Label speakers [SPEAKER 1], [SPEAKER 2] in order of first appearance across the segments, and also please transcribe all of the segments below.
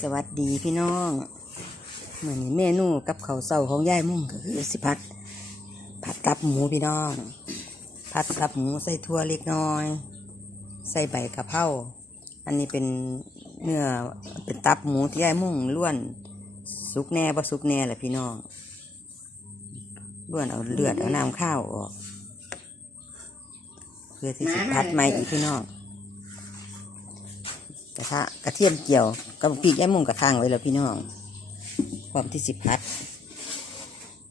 [SPEAKER 1] สวัสดีพี่น้องเหมือนเมนูกับข้าวเสาของยายมุ่งก็คือสิพัด ผัดกับหมูพี่น้อง ผัดกับหมูใส่ถั่วเล็กน้อย ใส่ใบกะเพราอันนี้เป็นเนื้อเป็นตับหมูที่ยายมุ่งล้วนสุกแน่บ่สุกแน่แหละพี่น้องล้วนเอาเลือดเอาน้ำข้าวออก เพื่อที่จะพัดใหม่อีกพี่น้อง กระทะกระเทียมเจียวกับปีกแย่มุงกระทางไว้แล้วพี่น้อง ความที่สิพัด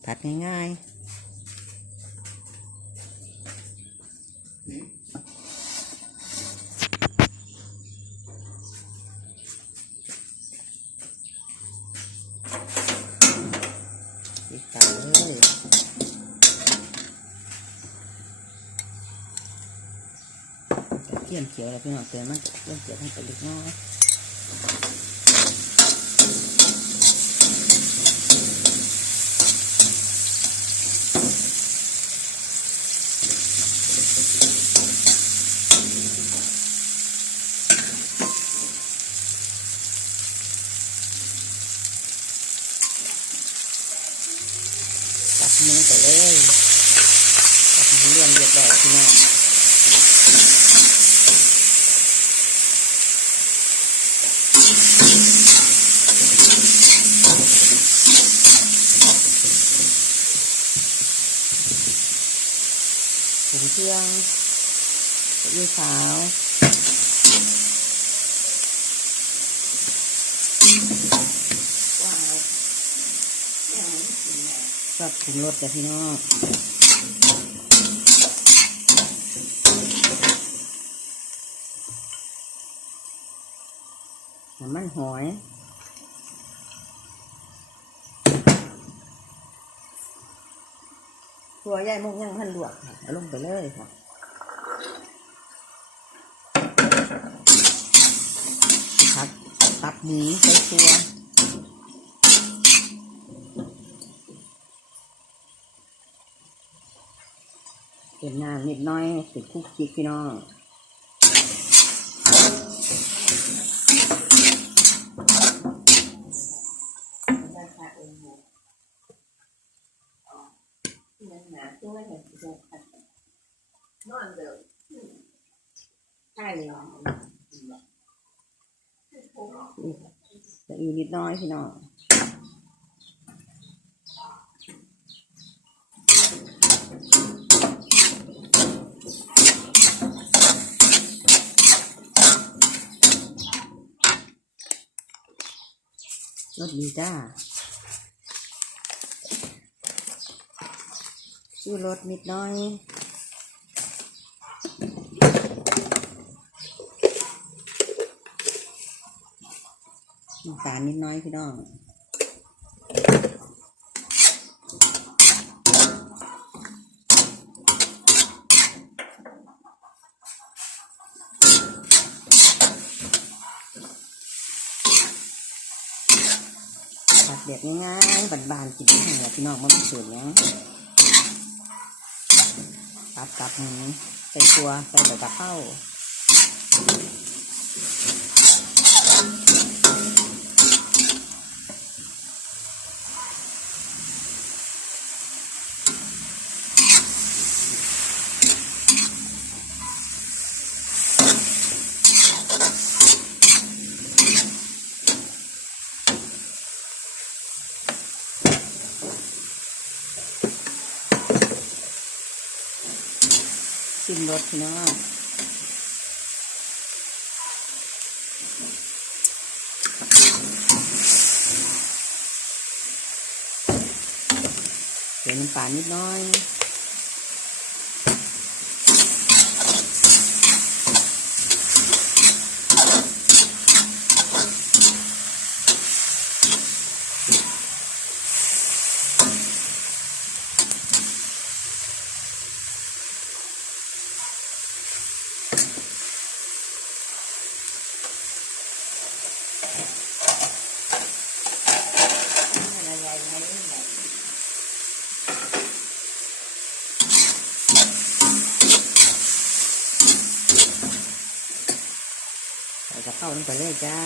[SPEAKER 1] พัดง่ายๆปิดตาเลยกระ เทียมเขียวแล้วพี่น้องเตือนมันเริ่มเขียวให้ไปเล็กน้อย ตัดมือไปเลยตัดมือเรียนเรียบร้อยพี่น้องถุง เครื่องซีอิ๊วขาวชอบถุงรสจ้ะพี่น้องน้ำมันหอย ตัวใหญ่มุงยังพันลวกค่ะเอาลงไปเลยค่ะครับตับหมูใส่ตัวเป็นน้ำนิดน้อยเป็นคุกคิกพี่น้อง ใช่เลยแต่อีกนิดน้อยพี่น้องรสดีจ้าชูรสนิดน้อย น้ำตาลนิดน้อยพี่น้องผัดแบบง่ายๆบานๆกินได้แหละพี่น้องมันเป็นสูตรหยังตับตับหมูใส่ตัวใส่ใบกะเพรา ชิมรสพี่น้องเดี๋ยวน้ำปลานิดน้อย ใส่กระเพราลงไปเลยจ้า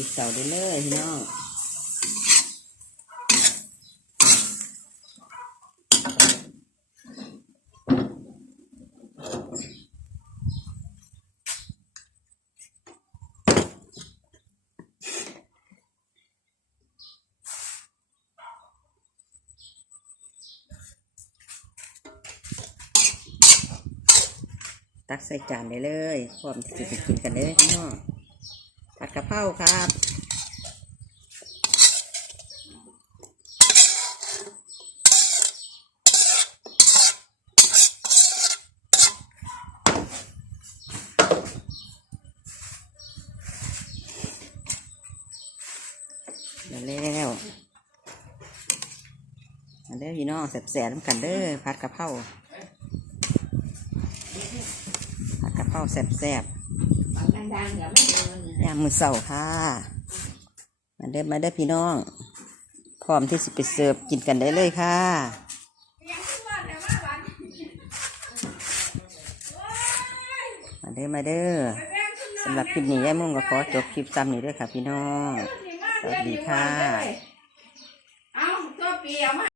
[SPEAKER 1] ปิดเตาได้เลยพี่น้องตักใส่จานได้เลยพร้อมที่จะกินกันเลยพี่น้อง ดกะเพราครับมาแล้วมาเด้อพี่น้องแสบๆน้ำกันเด้อผัดกะเพราผัดกะเพราแสบ
[SPEAKER 2] ฟัง ดังๆอย่าไม่เดิน
[SPEAKER 1] ๆยามมือเสาค่ะ มาเด้อมาเด้อพี่น้อง พร้อมที่สิไปเสิร์ฟกินกันได้เลยค่ะ มาเด้อมาเด้อสำหรับคลิปนี้ยายมุ่งก็ขอจบคลิปซ้ำนี้ด้วยค่ะพี่น้อง สวัสดีค่ะ
[SPEAKER 2] เอาตัวเปียวมา